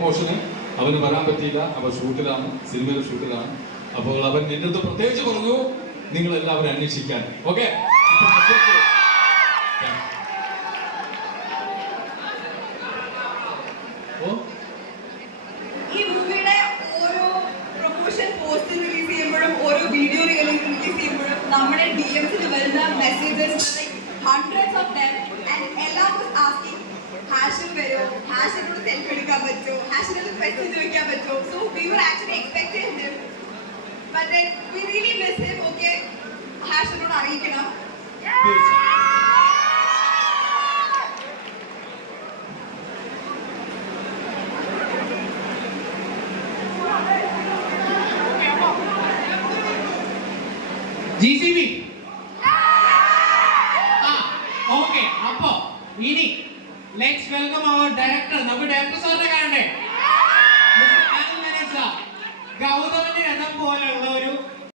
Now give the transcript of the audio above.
പ്രൊമോഷന് അവന് വരാൻ പറ്റിയില്ല. അവൻ ഷൂട്ടിലാണ് സിനിമയിൽ ഷൂട്ടിലാണ്. അപ്പോൾ അവൻ നിന്റെ അടുത്ത് പ്രത്യേകിച്ച് പറഞ്ഞു നിങ്ങൾ എല്ലാവരും അന്വേഷിക്കാൻ. ഓക്കെ? നമ്മുടെ ഓഫ് ദം ആൻഡ് ഹാഷിൽ ഹാഷിനോട് ക്വസ്റ്റ്യൻ ചോദിക്കാൻ പറ്റുമോ so we were actually expected him but then we really miss him okay ഹാഷിനോട് അറിയിക്കണം ജി സി ബി ഓക്കെ അപ്പോ ഇനി ലെറ്റ്സ് വെൽക്കം അവർ ഡയറക്ടർ നമുക്ക് ഡയറക്ടർ ഗൗതമന്റെ രഥം പോലെയുള്ള